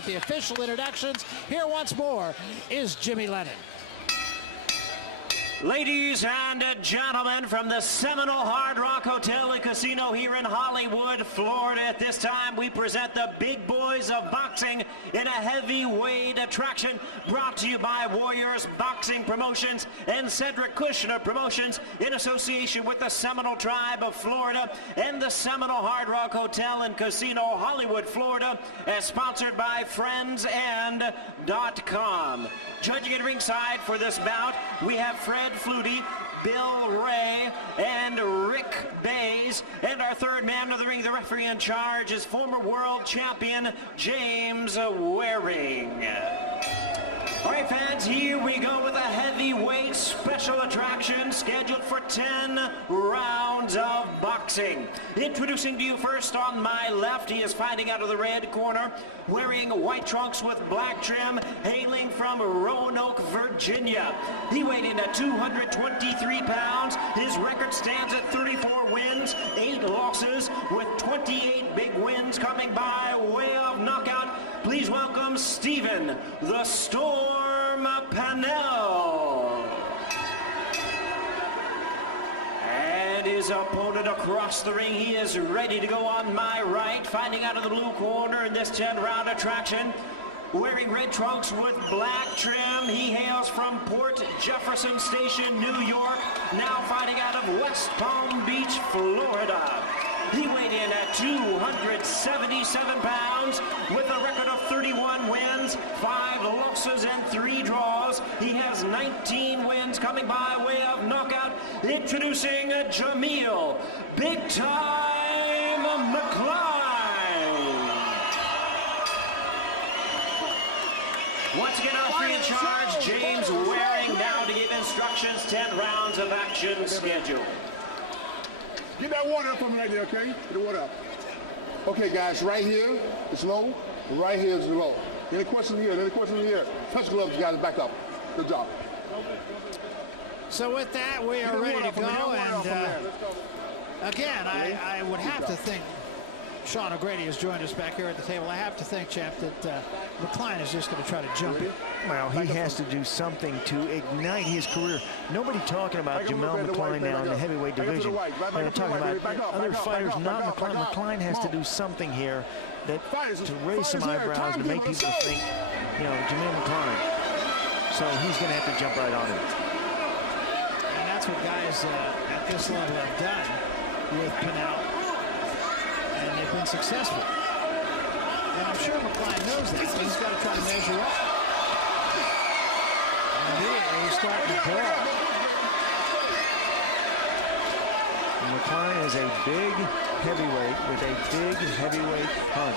with the official introductions. Here once more is Jimmy Lennon. Ladies and gentlemen, from the Seminole Hard Rock Hotel and Casino here in Hollywood, Florida, at this time we present the big boys of boxing in a heavyweight attraction brought to you by Warriors Boxing Promotions and Cedric Kushner Promotions in association with the Seminole Tribe of Florida and the Seminole Hard Rock Hotel and Casino, Hollywood, Florida, as sponsored by friendsand.com. Judging at ringside for this bout, we have Fred Flutie, Bill Ray, and Rick Bays. And our third man of the ring, the referee in charge, is former world champion James Waring. All right, fans, here we go with a heavyweight special attraction scheduled for 10 rounds of boxing. Introducing to you first on my left, he is fighting out of the red corner, wearing white trunks with black trim, hailing from Roanoke, Virginia. He weighed in at 223 pounds. His record stands at 34 wins, 8 losses, with 28 big wins coming by way of knockout. Please welcome Stephen the Storm Panel. And his opponent across the ring, he is ready to go on my right. Fighting out of the blue corner in this 10-round attraction, wearing red trunks with black trim. He hails from Port Jefferson Station, New York, now fighting out of West Palm Beach, Florida. He weighed in at 277 pounds with a record of 31 wins, 5 losses, and 3 draws. He has 19 wins coming by way of knockout. Introducing JAMEEL, Big Time McCLINE. Once again, our free in charge, James Waring, now to give instructions. 10 rounds of action scheduled. Get that water up for me right there, okay? Get the water up. Okay, guys, right here is low, right here is low. Any questions here? Any questions here? Touch the gloves, guys, back up. Good job. So with that, we are ready to go, and again, I would have to think Sean O'Grady has joined us back here at the table. I have to think, champ, that McCLINE is just going to try to jump it. Well, he has to do something to ignite his career. Nobody talking about JAMEEL McCLINE now in the heavyweight division. They're talking about other fighters, not McCLINE. McCLINE has to do something here that to raise some eyebrows, to make people think, you know, JAMEEL McCLINE. So he's going to have to jump right on him. And that's what guys at this level have done with PANELL. And they've been successful. And I'm sure McCLINE knows that, so he's got to try to measure up. And he's starting to ball. McCLINE is a big heavyweight with a big heavyweight punch.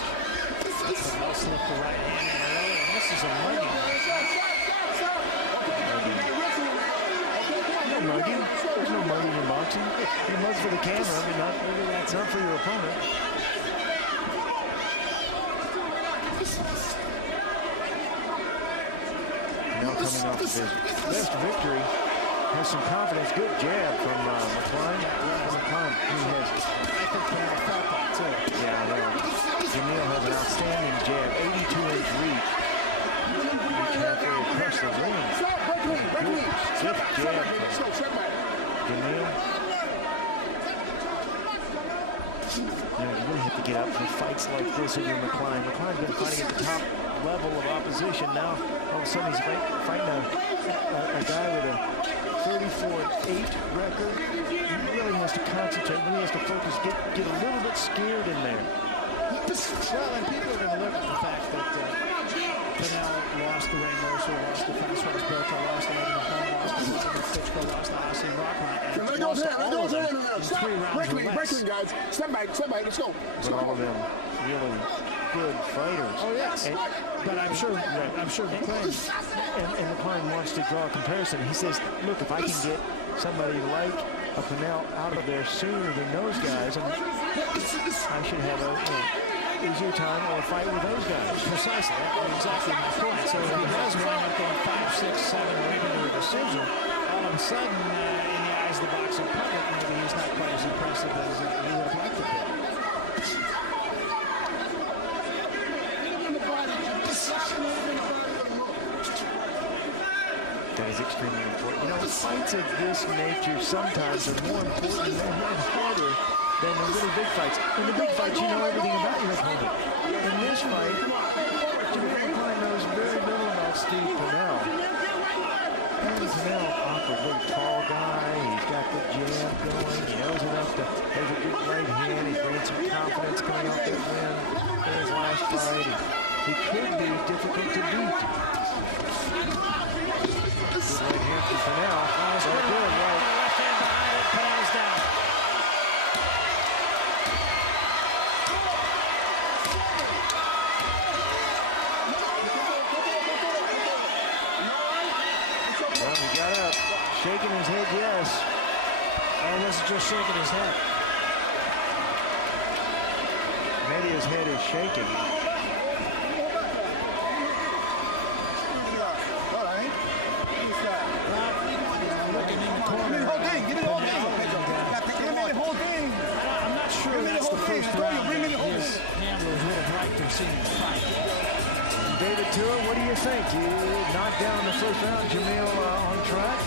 PANELL slipped the right hand in early, and this is a mugging. No mugging. There's no mugging in boxing. You mug for the camera, but not for your opponent. Now coming off of his best victory, has some confidence. Good jab from McCLINE. McCLINE, he has. I think PANELL felt that too. Yeah, well, JAMEEL has an outstanding jab, 82-inch reach. Reach halfway across the ring. Good stiff jab from JAMEEL. You know, you really have to get up for fights like this in your McCLINE. McCLINE's been fighting at the top level of opposition. Now, all of a sudden, he's fighting a guy with a 34-8 record. He really has to concentrate, really has to focus, get a little bit scared in there. Well, and people are going to look at the fact that PANELL lost the Ray Mercer, lost the Francois Bertha, lost the Eddie Mahone, lost the Vladimir Klitschko, lost the Hasim Rockline, and lost all of them in 3 rounds or less. Break guys. Step back, let's go. But all of them really good fighters. Oh, yes. But I'm sure McCLINE. And McCLINE wants to draw a comparison. He says, look, if I can get somebody like a PANELL out of there sooner than those guys, and I should have a easier time or a fight with those guys. Precisely. That's exactly my point. So if he does wind up going 5, 6, 7, or even to a decision, all of a sudden, in the eyes of the boxing public, maybe he's not quite as impressive as he would have liked to be. is extremely important. You know, fights of this nature sometimes are more important and harder than the really big fights. In the big fights, you know everything about your opponent. In this fight, JAMEEL McCLINE knows very little about Steve Panell. And Panell, awkwardly tall guy. He's got the jab going. He knows enough to have a good right hand. He's bringing some confidence coming off that win in his last fight. He could be difficult to beat. Good right hand from Panell. Good right. Left hand behind it. Panell's down. Well, he got up, shaking his head, yes. Or was it just shaking his head? Maybe his head is shaking. Looking in the corner. Give me the whole thing. I'm not sure that's the first round that his handlers would have liked to have seen him fight. David Tua, what do you think? You knocked down the first round. JAMEEL on track?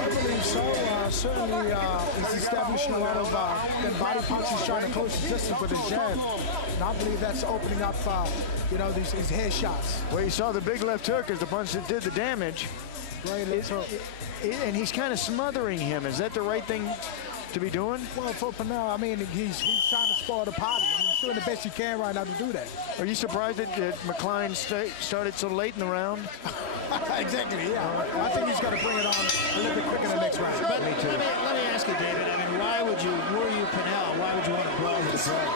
I believe so. Certainly, he's establishing a lot of body punches. He's trying to close the distance with his jab. And I believe that's opening up, you know, these head shots. Well, you saw the big left hook as the punch that did the damage. Right, And he's kind of smothering him. Is that the right thing to be doing? well, for Panell, I mean, he's trying to spoil the party. I mean, he's doing the best he can right now to do that. Are you surprised that McCLINE started so late in the round? Exactly, yeah. I think he's got to bring it on a little bit quicker in the next round. But let me ask you, David, I mean, were you Panell, why would you want to blow his head?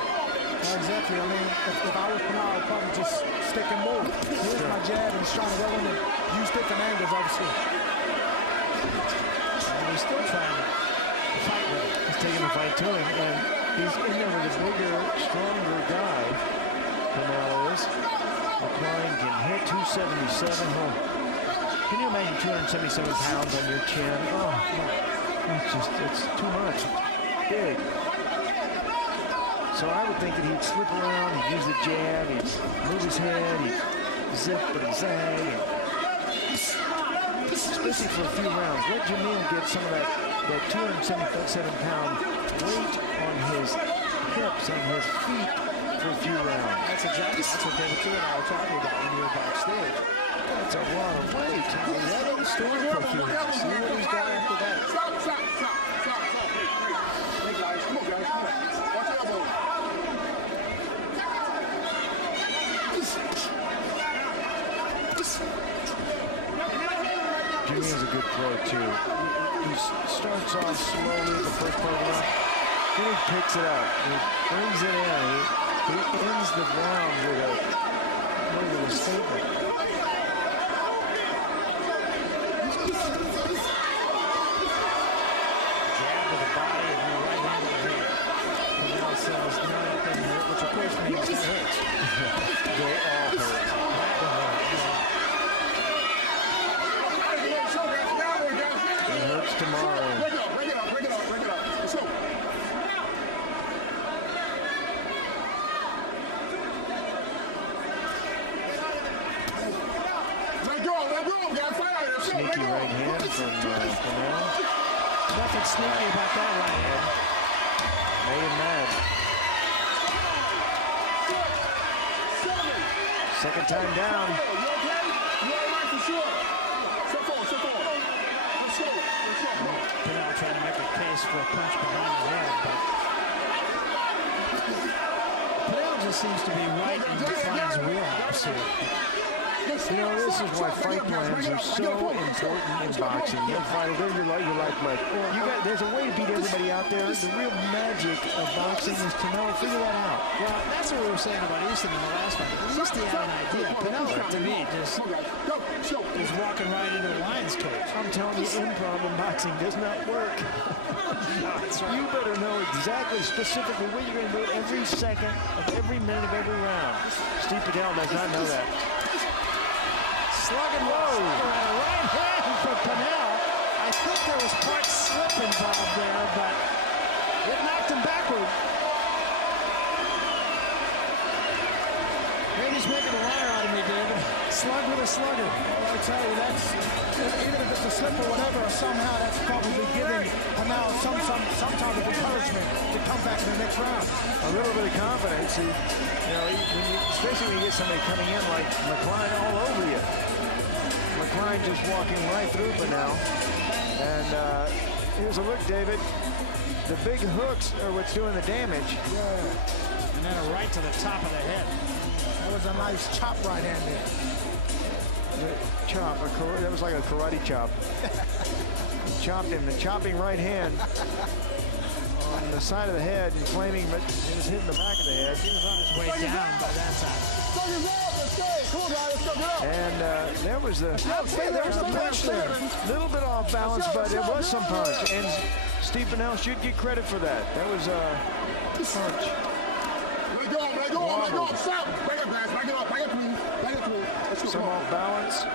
Exactly. I mean, if I was Panell, I'd probably just stick and move. Here's my jab, and he's trying to go in and use different angles, obviously. And he's still trying to fight with it. He's taking the fight to him, and he's in there with a bigger, stronger guy. Panell is. McCLINE can hit 277. Can you imagine 277 pounds on your chin? Oh, it's too much. It's big. So I would think that he'd slip around, he'd use the jab, he'd move his head, he'd zip and zag, especially for a few rounds. Let JAMEEL get some of that 277-pound weight on his hips, on his feet for a few rounds. That's what David Tua and I were talking about when you were backstage. That's a lot of weight. Let him store for a few rounds. See what he's got after that. Hey guys, come on guys, come on. Watch your elbow. JAMEEL's a good pro too. He starts off slowly at the first part of the round, then he picks it up. He brings it in. He ends the round with a statement. Jab to the body and then right hand to the head. And then also says, no, that doesn't hurt, which of course means it hurts. They all hurt. It hurts tomorrow. Break it up. Let's go. Let go, we gotta fight out here. Sneaky right hand from Panell. Nothing sneaky about that right hand. Made him mad. Second time down. You okay? You all right for sure? Step forward. Let's go. Panell trying to make a case for a punch behind the head, but Panell just seems to be right in McCLINE's wheelhouse here. You know, this is why fight plans are so important in boxing. You fight it, you're like, there's a way to beat everybody out there. The real magic of boxing is to know, figure that out. Well, that's what we were saying about Easton in the last fight. At least he had an idea. Panell, to me, just is walking right into the lion's cage. I'm telling you, improv in boxing does not work. That's right. You better know exactly, specifically what you're going to do every second of every minute of every round. Steve Panell does not know that. Slugging low. Right hand for Panell. I think there was part slip involved there, but it knocked him backward. Maybe he's making a liar out of me, David. slug with a slugger. Well, I tell you, that's, even if it's a slip or whatever, somehow that's probably giving Panel some type of encouragement to come back in the next round. A little bit of confidence, especially when you get somebody coming in like McCLINE all over you. McCLINE just walking right through Panel. And here's a look, David. The big hooks are what's doing the damage. Yeah. And then a right to the top of the head. That was a nice chop right hand there. Chop, that was like a karate chop. Chopped him, the chopping right hand on the side of the head, and flaming, but it was hitting the back of the head. He was on his way down by that time. And there was the punch there. Little bit off balance, but it was some punch. And Steve Panell should get credit for that. That was a punch. Let go, stop. Back up, guys, back it up, please. Let's go. Some off balance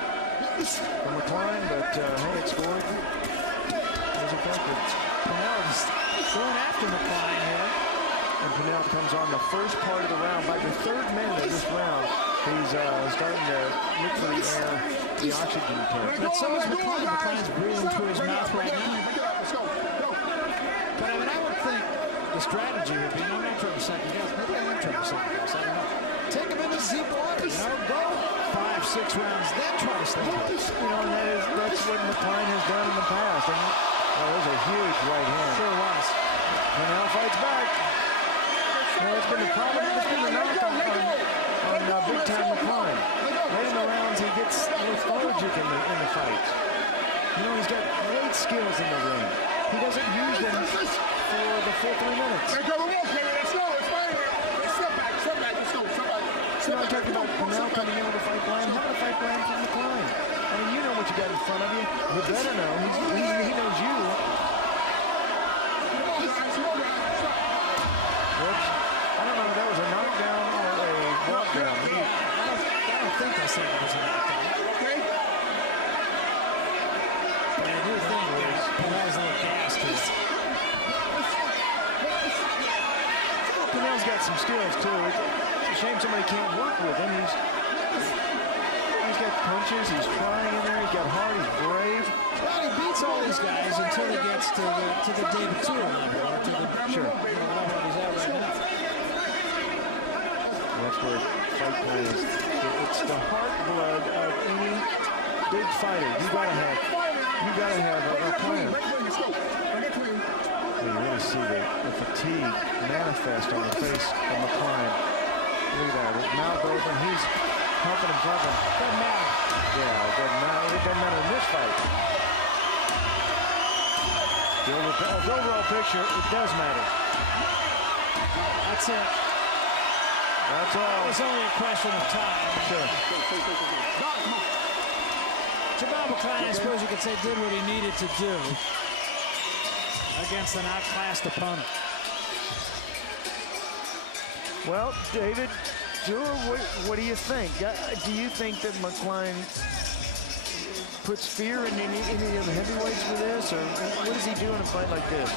from McCLINE, but hey, it scored. It was effective. Panell's going after McCLINE here. And Panell comes on the first part of the round. By the third minute of this round, he's starting to look for the air, the oxygen tank. But so is McCLINE. McCLINE's breathing through his mouth right now. But I mean, I would think the strategy would be, and I'm not trying to second guess, maybe I am trying to second guess, I don't know. Take him into deep water, go 5-6 rounds, then try to stay close. And that's what McCLINE has done in the past. And that was a huge right hand. Sure was. Panell fights back. It's been the problem. It's been the knock on big time McCLINE. Late in the rounds, he gets lethargic in the fights. He's got great skills in the ring. He doesn't use them for the full 3 minutes. Let's go. It's fine. Step back. Let's go. I'm talking about Panell coming in with a fight plan. Having a fight plan for McCLINE. I mean, you know what you got in front of you. You better know. He knows you. Whoops. I don't know if that was a knockdown or a walkdown. I don't think I said it was a knockdown. But I do think Panell's a little gassed. Panell's got some skills, too. It's a shame somebody can't work with him. He's got punches. He's trying in there. He's got heart. He's brave. Well, he beats all these guys until he gets to the David Tua level, or to the level he's at right now. That's where fight plan is. It's the heart blood of any big fighter. You gotta have a plan. You really see the fatigue manifest on the face of McCLINE. Look at that. His mouth open. He's pumping and pumping. Doesn't matter. Yeah, it doesn't matter. It doesn't matter in this fight. The overall picture, it does matter. That's it. That's all. It's only a question of time. Sure. JAMEEL McCLINE, I suppose you could say, did what he needed to do against an outclassed opponent. Well, David, what do you think? Do you think that McCLINE puts fear in any of the heavyweights for this, or what does he do in a fight like this?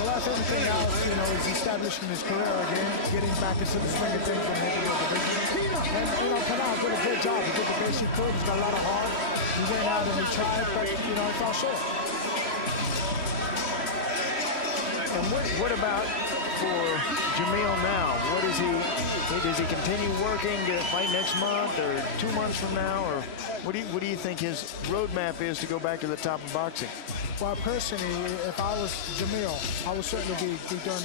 Well, if anything else, he's establishing his career again, getting back into the swing of things in the heavyweight division. And, Panell did a great job. He did the best he could. He's got a lot of heart. He went out and he tried, but, it fell short. And what about for JAMEEL now? Does he continue working to fight next month or 2 months from now, or what do you think his roadmap is to go back to the top of boxing? Well, personally, if I was JAMEEL, I would certainly be doing,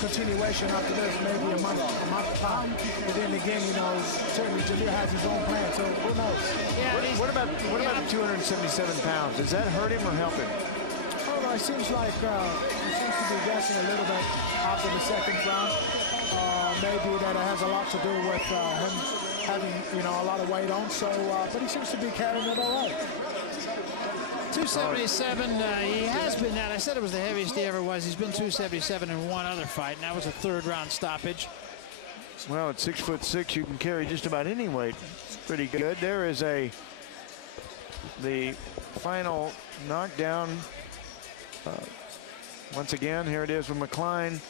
continuation after this, maybe a month time. But then again, certainly JAMEEL has his own plan, so who knows? Yeah, what about the 277 pounds? Does that hurt him or help him? Well, it seems like he seems to be guessing a little bit after the second round. Maybe that it has a lot to do with him having, a lot of weight on. So, but he seems to be carrying it all right. 277, he has been that. I said it was the heaviest he ever was. He's been 277 in one other fight, and that was a third-round stoppage. Well, at 6'6", you can carry just about any weight. It's pretty good. There is the final knockdown. Once again, here it is with McCLINE.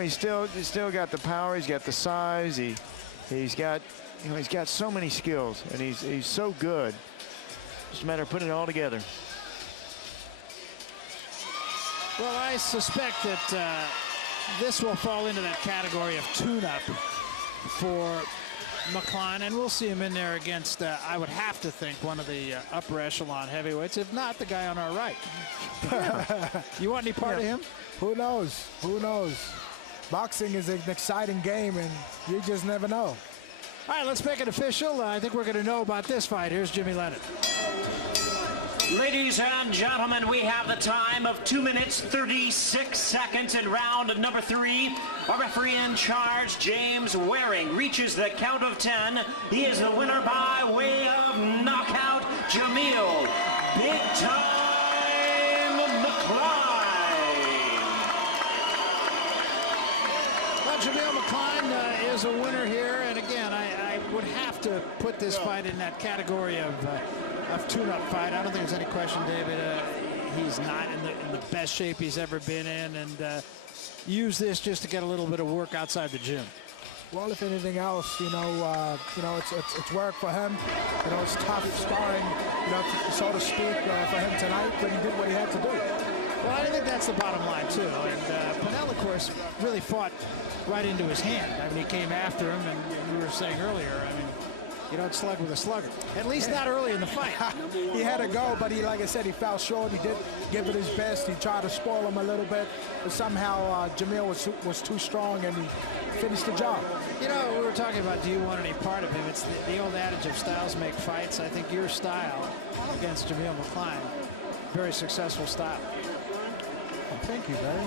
He's still got the power. He's got the size. He's got You know, he's got so many skills, and he's so good. Just a matter of putting it all together. Well, I suspect that this will fall into that category of tune-up for McCLINE, and we'll see him in there against, I would have to think, one of the upper echelon heavyweights, if not the guy on our right. You want any part of him? Who knows? Who knows? Boxing is an exciting game, and you just never know. All right, let's make it official. I think we're going to know about this fight. Here's Jimmy Lennon. Ladies and gentlemen, we have the time of 2 minutes 36 seconds in round number 3. Our referee in charge, James Waring, reaches the count of 10. He is the winner by way of knockout, JAMEEL Big Time McCLINE. Well, JAMEEL McCLINE is a winner here, and again, I would have to put this fight in that category of tune-up fight. I don't think there's any question, David. He's not in the best shape he's ever been in, and use this just to get a little bit of work outside the gym. Well, if anything else, it's work for him. You know, it's tough sparring, so to speak, for him tonight, but he did what he had to do. Well, I think that's the bottom line, too. And PANELL, of course, really fought right into his hand. I mean, he came after him, and we were saying earlier, I mean, you don't slug with a slugger. At least not early in the fight. He had to go, but like I said, he fell short. He did give it his best. He tried to spoil him a little bit, but somehow JAMEEL was too strong, and he finished the job. You know, we were talking about, do you want any part of him? It's the old adage of styles make fights. I think your style against JAMEEL McCLINE, very successful style. Thank you, Barry.